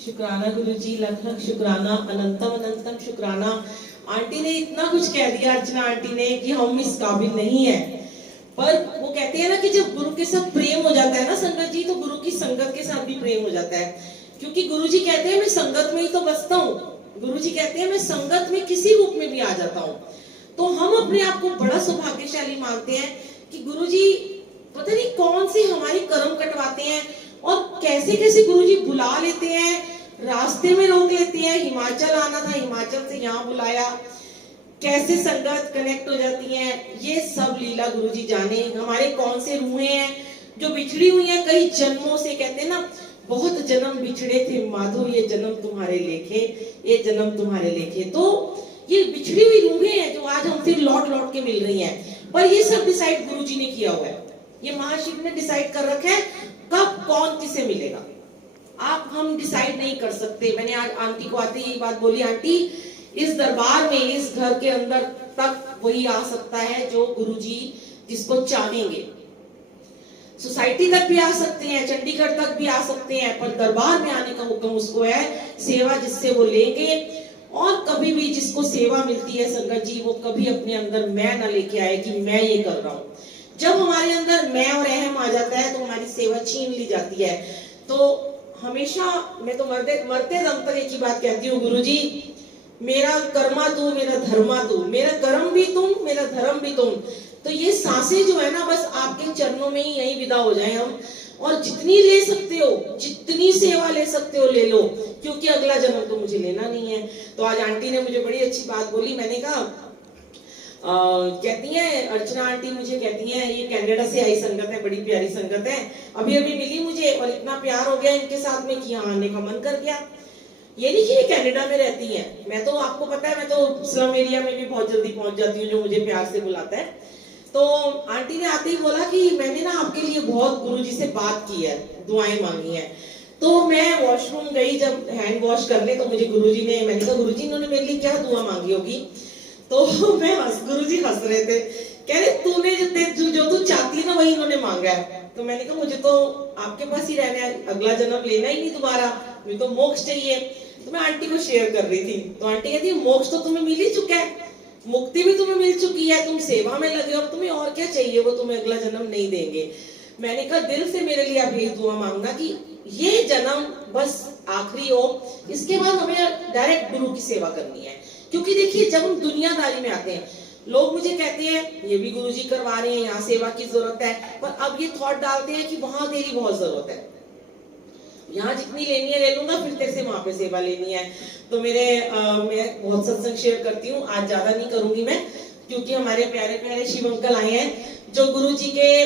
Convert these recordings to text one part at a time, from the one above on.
शुक्राना गुरुजी, लख लख शुक्राना, अनंतम अनंतम शुक्राना। आंटी ने इतना कुछ कह दिया, अर्चना आंटी ने, कि हम इस काबिल नहीं है। पर वो कहते हैं ना कि जब गुरु के साथ प्रेम हो जाता है ना संगत जी, तो गुरु की संगत के साथ भी प्रेम हो जाता है। क्योंकि गुरु जी कहते हैं मैं संगत में ही तो बसता हूँ। गुरु जी कहते हैं मैं संगत में किसी रूप में भी आ जाता हूँ। तो हम अपने आप को बड़ा सौभाग्यशाली मानते हैं कि गुरु जी पता नहीं कौन से हमारे कर्म कटवाते हैं और कैसे कैसे गुरु जी बुला लेते हैं, रास्ते में रोक लेते हैं। हिमाचल आना था, हिमाचल से यहाँ बुलाया, कैसे संगत कनेक्ट हो जाती है, ये सब लीला गुरु जी जाने। हमारे कौन से रूहें हैं जो बिछड़ी हुई हैं कई जन्मों से। कहते हैं ना, बहुत जन्म बिछड़े थे माधो, ये जन्म तुम्हारे लेखे, ये जन्म तुम्हारे लेखे। तो ये बिछड़ी हुई रूहें हैं जो आज हम फिर लौट लौट के मिल रही हैं। पर ये सब डिसाइड गुरु जी ने किया हुआ है। ये महाशिव ने डिसाइड कर रखा है कब कौन किसे मिलेगा। आप हम डिसाइड नहीं कर सकते। मैंने आज आंटी को आते ही बात बोली, आंटी इस दरबार में, इस घर के अंदर तक वही आ सकता है जो गुरुजी जिसको चाहेंगे। सोसाइटी तक भी आ सकते हैं, चंडीगढ़ तक भी आ सकते हैं, पर दरबार में आने का हुक्म उसको है। सेवा जिससे वो लेंगे, और कभी भी जिसको सेवा मिलती है संगत जी, वो कभी अपने अंदर मैं ना लेके आए कि मैं ये कर रहा हूँ। जब हमारे अंदर मैं और अहम आ जाता है तो हमारी सेवा छीन ली जाती है। तो हमेशा मैं तो मरते दम तक एक ही बात कहती हूँ, गुरुजी मेरा कर्मा तू, मेरा धर्मा तू, मेरा कर्म भी तुम, मेरा धर्म भी तुम। तो ये सांसें जो है ना, बस आपके चरणों में ही यही विदा हो जाए हम। और जितनी ले सकते हो, जितनी सेवा ले सकते हो ले लो, क्योंकि अगला जन्म तो मुझे लेना नहीं है। तो आज आंटी ने मुझे बड़ी अच्छी बात बोली। मैंने कहा कहती है अर्चना आंटी, मुझे कहती है ये कनाडा से आई संगत है, बड़ी प्यारी संगत है, अभी अभी मिली मुझे और इतना प्यार हो गया इनके साथ में कि यहाँ आने का मन कर गया। ये नहीं कि ये कनाडा में रहती है, मैं तो आपको पता है मैं तो स्लम एरिया में भी बहुत जल्दी पहुंच जाती हूँ जो मुझे प्यार से बुलाता है। तो आंटी ने आते ही बोला कि मैंने ना आपके लिए बहुत गुरुजी से बात की है, दुआएं मांगी है। तो मैं वॉशरूम गई जब हैंड वॉश करने, तो मुझे गुरुजी ने, मैंने कहा गुरुजी इन्होंने मेरे लिए क्या दुआ मांगी होगी। तो मैं गुरुजी हंस रहे थे, कह रहे तूने जो तू चाहती है ना वही इन्होंने मांगा है। तो मैंने कहा मुझे तो आपके पास ही रहना है, अगला जन्म लेना ही नहीं दोबारा, मुझे तो मोक्ष चाहिए। तो मैं आंटी को शेयर कर रही थी, तो आंटी कहती है मोक्ष तो तुम्हें मिल ही चुका है, मुक्ति भी तुम्हें मिल चुकी है, तुम सेवा में लगे हो, अब तुम्हें और क्या चाहिए, वो तुम्हें अगला जन्म नहीं देंगे। मैंने कहा दिल से मेरे लिए आप यही दुआ मांगना कि ये जन्म बस आखिरी हो, इसके बाद हमें डायरेक्ट गुरु की सेवा करनी है। क्योंकि देखिए जब हम दुनियादारी में आते हैं, लोग मुझे कहते हैं ये भी गुरुजी करवा रहे हैं, यहाँ सेवा की जरूरत है, पर अब ये थॉट डालते हैं कि वहां तेरी बहुत जरूरत है, यहाँ जितनी लेनी है ले लूंगा, फिर तेरे से वहां पे सेवा लेनी है। तो मैं बहुत सत्संग शेयर करती हूँ, आज ज्यादा नहीं करूंगी मैं, क्योंकि हमारे प्यारे प्यारे शिव अंकल आए हैं जो गुरुजी के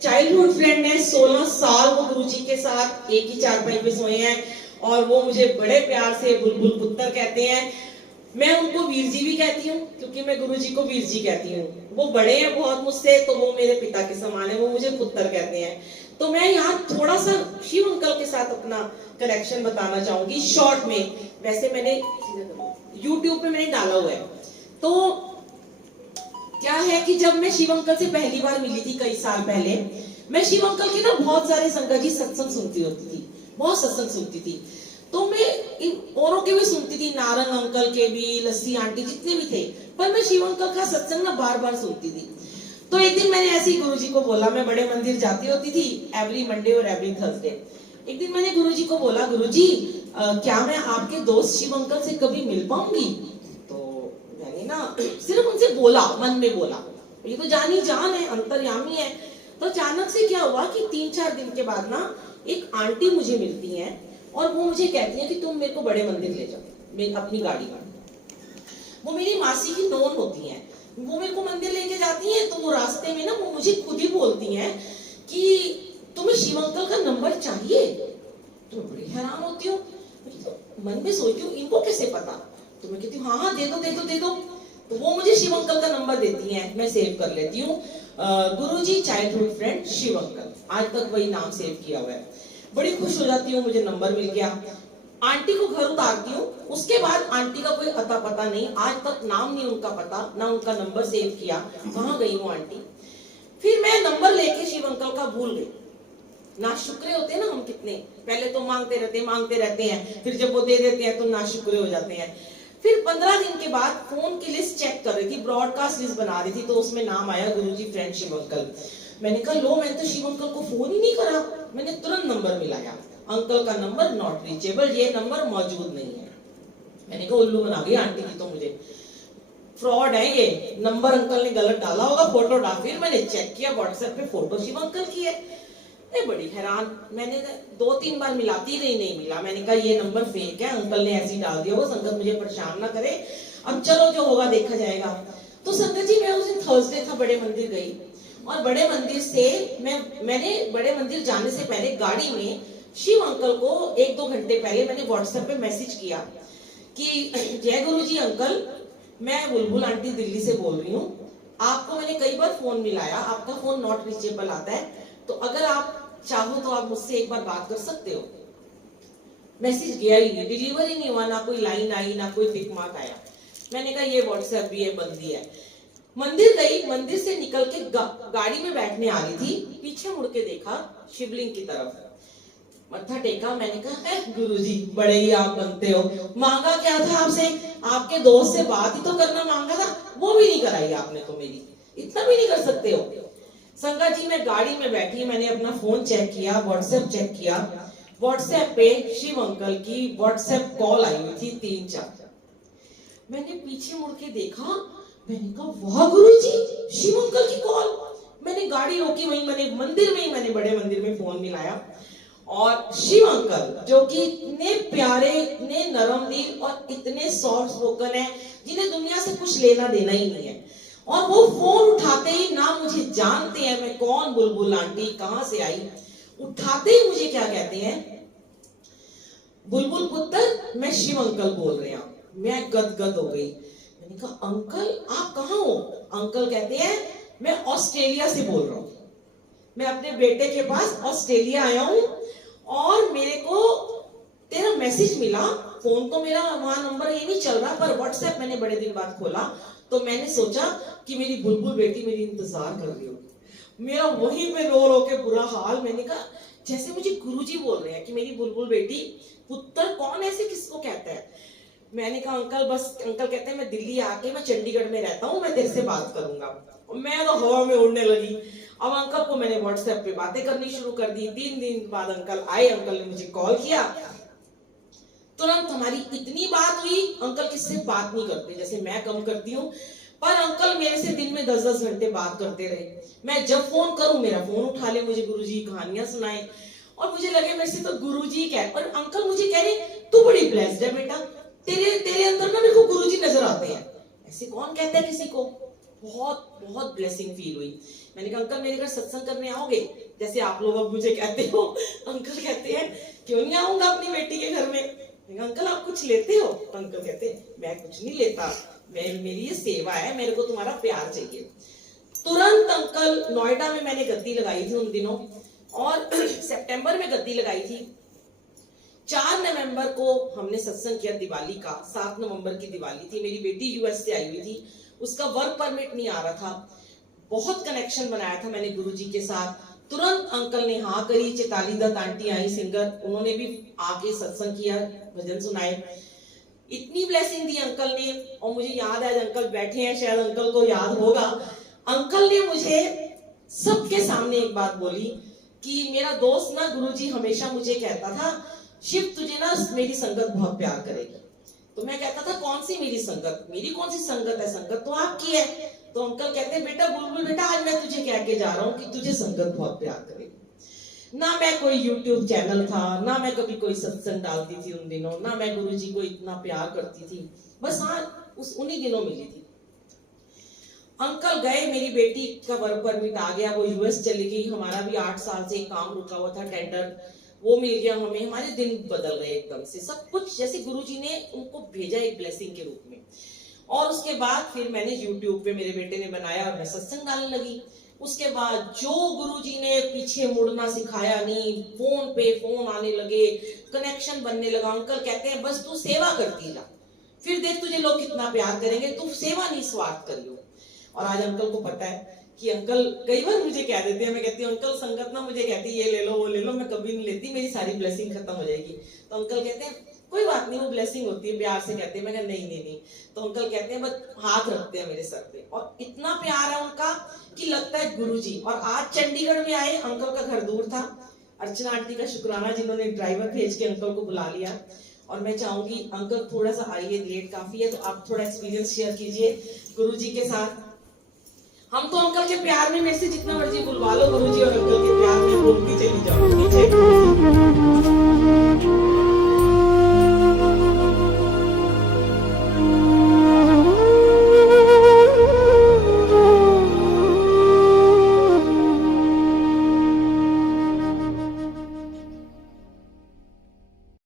चाइल्डहुड फ्रेंड है। 16 साल वो गुरुजी के साथ एक ही चारपाई पे सोए हैं, और वो मुझे बड़े प्यार से बुलबुल पुत्र कहते हैं। मैं उनको वीर जी भी कहती हूँ, क्योंकि मैं गुरुजी को वीर जी कहती हूँ। वो बड़े हैं बहुत मुझसे, तो वो मेरे पिता के समान है, वो मुझे पुत्र कहते हैं। तो मैं यहाँ थोड़ा सा शिव अंकल के साथ अपना कनेक्शन बताना चाहूंगी शॉर्ट में। वैसे मैंने YouTube पे मैंने डाला हुआ है। तो क्या है कि जब मैं शिव अंकल से पहली बार मिली थी कई साल पहले, मैं शिव अंकल के ना बहुत सारे संगत जी सत्संग सुनती होती थी, बहुत सत्संग सुनती थी। तो मैं इन औरों के भी सुनती थी, नारंग अंकल के भी, लस्सी आंटी जितने भी थे, पर मैं शिव अंकल का सत्संग ना बार बार सुनती थी। तो एक दिन मैंने ऐसे ही गुरुजी को बोला, मैं बड़े मंदिर जाती होती थी एवरी मंडे और एवरी थर्सडे। एक दिन मैंने गुरुजी को बोला, गुरुजी क्या मैं आपके दोस्त शिव अंकल से कभी मिल पाऊंगी? तो मैंने ना सिर्फ उनसे बोला, मन में बोला, ये तो जानी जान है, अंतर्यामी है। तो अचानक से क्या हुआ कि 3-4 दिन के बाद ना एक आंटी मुझे मिलती है, और वो मुझे कहती है कि तुम मेरे को बड़े मंदिर ले जाओ अपनी गाड़ी में। वो मेरी मासी की नोन होती है, वो मेरे को मंदिर लेके जाती हैं। तो वो रास्ते में ना वो मुझे खुद ही बोलती हैं कि तुम्हें शिव अंकल का नंबर चाहिए। तो मैं बड़ी हैरान होती हूँ, तो मन में सोचती हूँ इनको कैसे पता। तो मैं कहती हूँ हाँ हाँ दे दो दे दो दे दो। तो वो मुझे शिव अंकल का नंबर देती हैं, मैं सेव कर लेती हूँ, गुरुजी चाइल्डहुड फ्रेंड शिव अंकल, आज तक वही नाम सेव किया हुआ है। बड़ी खुश हो जाती हूँ, मुझे नंबर मिल गया। आंटी को घर उतारती हूँ, उसके बाद आंटी का कोई अता पता नहीं, आज तक नाम नहीं उनका पता, ना उनका नंबर सेव किया, कहाँ गई वो आंटी। फिर मैं नंबर लेके शिव अंकल का भूल गई। नाशुक्रे होते हैं ना हम कितने, पहले तो मांगते रहते हैं, फिर जब वो दे देते हैं तो नाशुक्रे हो जाते हैं। फिर 15 दिन के बाद फोन की लिस्ट चेक कर रही थी, ब्रॉडकास्ट लिस्ट बना रही थी, तो उसमें नाम आया गुरुजी फ्रेंड शिव अंकल। मैंने कहा लो, मैंने तो शिव अंकल को फोन ही नहीं करा। मैंने तुरंत नंबर मिलाया, अंकल का नंबर नॉट रीचेबल, ये नंबर मौजूद नहीं है। मैंने कहा उल्लू बना गई आंटी की तो मुझे, फ्रॉड है ये, नंबर अंकल ने गलत डाला होगा, फोटो डाल। फिर मैंने चेक किया व्हाट्सएप पे, फोटो शिव अंकल की है। मैं बड़ी हैरान, मैंने 2-3 बार मिलाती रही, नहीं मिला। मैंने कहा ये नंबर फेक है, अंकल ने ऐसे ही डाल दिया होगा, संगत मुझे परेशान ना करे, अब चलो जो होगा देखा जाएगा। तो संगत जी मैं उस दिन थर्सडे था, बड़े मंदिर गई, और बड़े मंदिर से मैंने बड़े मंदिर जाने से पहले गाड़ी में शिव अंकल को 1-2 घंटे पहले मैंने व्हाट्सएप पे मैसेज किया कि जय गुरुजी अंकल, मैं बुलबुल आंटी दिल्ली से बोल रही हूँ, आपको मैंने कई बार फोन मिलाया, आपका फोन नॉट रीचेबल आता है, तो अगर आप चाहो तो आप मुझसे एक बार बात कर सकते हो। मैसेज गया ही नहीं, डिलीवर ही नहीं हुआ, ना कोई लाइन आई, ना कोई टिक मार्क आया। मैंने कहा ये व्हाट्सएप भी है, बंदी है। मंदिर गई, मंदिर से निकल के गाड़ी में बैठने आ रही थी, पीछे मुड़ के देखा शिवलिंग की तरफ, मत्था टेका। मैंने कहा है गुरुजी बड़े ही आप बनते हो, मांगा क्या था आपसे, आपके दोस्त से बात ही तो करना मांगा था, वो भी नहीं कराई आपने तो मेरी, इतना भी नहीं कर सकते हो। संगत जी मैं गाड़ी में बैठी, मैंने अपना फोन चेक किया, व्हाट्सएप चेक किया, व्हाट्सएप पे शिव अंकल की व्हाट्सएप कॉल आई हुई थी 3-4। मैंने पीछे मुड़ के देखा, मैंने कहा वाह गुरुजी, शिव अंकल की कॉल। मैंने गाड़ी रोकी, वहीं मैंने मंदिर में ही, मैंने बड़े मंदिर में फोन मिलाया, और शिव अंकल जो कि इतने प्यारे, इतने नरम दिल और इतने सॉफ्ट स्पोकन है, जिन्हें दुनिया से कुछ लेना देना ही नहीं है, और वो फोन उठाते ही, ना मुझे जानते हैं मैं कौन, बुलबुल आंटी कहां से आई, उठाते ही मुझे क्या कहते हैं, बुलबुल पुत्र मैं शिव अंकल बोल रहे हैं। मैं गदगद हो गई। मैंने कहा अंकल आप कहाँ हो? अंकल कहते हैं मैं ऑस्ट्रेलिया से बोल रहा हूँ, मैं अपने बेटे के पास ऑस्ट्रेलिया आया हूँ, और मेरे को तेरा मैसेज मिला, फोन तो मेरा वहां नंबर ये नहीं चल रहा, पर व्हाट्सएप मैंने बड़े दिन बाद खोला, तो मैंने सोचा कि मेरी बुलबुल बेटी मेरी इंतजार कर रही होगी। मेरा वहीं पे रो रो के बुरा हाल। मैंने कहा जैसे मुझे गुरुजी बोल रहे हैं कि मेरी बुलबुल बेटी, पुत्र कौन ऐसे किसको कहता है। मैंने कहा अंकल बस, अंकल कहते हैं मैं दिल्ली आके, मैं चंडीगढ़ में रहता हूँ, मैं तेरे से बात करूंगा। मैं तो हवा में उड़ने लगी। अब अंकल को मैंने व्हाट्सएप पे बातें करनी शुरू कर दी। 3 दिन बाद अंकल आए, अंकल ने मुझे कॉल किया, तुरंत हमारी इतनी बात हुई। अंकल किससे बात नहीं करते, जैसे मैं कम करती हूँ, पर अंकल मेरे से दिन में 10-10 घंटे बात करते रहे। मैं जब फोन करूं मेरा फोन उठा ले, मुझे गुरुजी कहानियां सुनाए, और मुझे लगे मेरे से तो गुरुजी क्या है। और अंकल मुझे कह रहे तू बड़ी ब्लेस्ड है बेटा, तेरे अंदर ना मेरे को गुरुजी नजर आते हैं। ऐसे कौन कहता है किसी को। बहुत बहुत ब्लेसिंग फील हुई। मैंने कहा अंकल मेरे घर सत्संग करने आओगे, जैसे आप लोग अब मुझे कहते हो। अंकल कहते हैं क्यों नहीं आऊंगा अपनी बेटी के घर में। अंकल आप कुछ लेते हो? अंकल कहते हैं मैं कुछ नहीं लेता, मेरी ये सेवा है, मेरे को तुम्हारा प्यार चाहिए। तुरंत अंकल, नोएडा में मैंने गद्दी लगाई थी उन दिनों, और सितंबर में गद्दी लगाई थी। 4 नवंबर को हमने सत्संग किया दिवाली का, 7 नवंबर की दिवाली थी। मेरी बेटी यूएस से आई हुई थी, उसका वर्क परमिट नहीं आ रहा था। बहुत कनेक्शन बनाया था मैंने गुरुजी के साथ। तुरंत अंकल ने हाँ करी। चेताली दत्त आंटी आई सिंगर, उन्होंने भी आके सत्संग किया, भजन सुनाए। इतनी ब्लेसिंग दी अंकल ने। और मुझे याद है, अंकल बैठे हैं, शायद अंकल को याद होगा, अंकल ने मुझे सबके सामने एक बात बोली कि मेरा दोस्त ना गुरुजी हमेशा मुझे कहता था शिव तुझे ना मेरी संगत बहुत प्यार करेगी। तो मैं कहता था कौन सी मेरी संगत, मेरी कौन सी संगत है, संगत तो आपकी है। तो अंकल कहते हैं बेटा बुलबुल बेटा, आज मैं तुझे कह के जा रहा हूँ कि तुझे संगत बहुत प्यार करेगी। ना मैं कोई यूट्यूब चैनल था, ना मैं कभी कोई सत्संग डालती थी उन दिनों, ना मैं गुरुजी को इतना प्यार करती थी, बस हाँ उन्हीं दिनों मिली थी। अंकल गए, मेरी बेटी का वर्क परमिट आ गया, वो यूएस चली गई। हमारा भी 8 साल से काम रुका हुआ था, टेंडर वो मिल गया हमें। हमारे दिन बदल गए एकदम से, सब कुछ जैसे गुरुजी ने उनको भेजा एक ब्लेसिंग के रूप में। और उसके बाद फिर मैंने यूट्यूब पे मेरे बेटे ने बनाया और मैं सत्संग डालने लगी। उसके बाद जो गुरुजी ने पीछे मुड़ना सिखाया नहीं, फोन पे फोन आने लगे, कनेक्शन बनने लगा। अंकल कहते हैं बस तू सेवा करती जा, फिर देख तुझे लोग कितना प्यार करेंगे, तू सेवा नहीं स्वार्थ करियो। और आज अंकल को पता है कि अंकल कई बार मुझे कह देते हैं, मैं कहती हूँ अंकल संगत ना मुझे कहती है ये ले लो वो ले लो, मैं कभी नहीं लेती, मेरी सारी ब्लेसिंग खत्म हो जाएगी। तो अंकल कहते हैं कोई बात नहीं, वो ब्लेसिंग होती है, प्यार से कहते हैं। मैं कहा नहीं नहीं नहीं। तो अंकल कहते हैं बस हाथ रखते हैं मेरे सर पे, और इतना प्यार है उनका कि लगता है गुरुजी। और आज चंडीगढ़ में आए, अंकल का घर दूर था, अर्चना आंटी का शुक्राना जिन्होंने ड्राइवर भेज के अंकल को बुला लिया। और मैं चाहूंगी अंकल थोड़ा सा आइए, लेट काफी है, तो आप थोड़ा एक्सपीरियंस शेयर कीजिए गुरुजी के साथ। हम तो अंकल के प्यार में मेरे से जितना मर्जी बुलवा लो गुरुजी, और अंकल के प्यार में बोलती चली जाओ।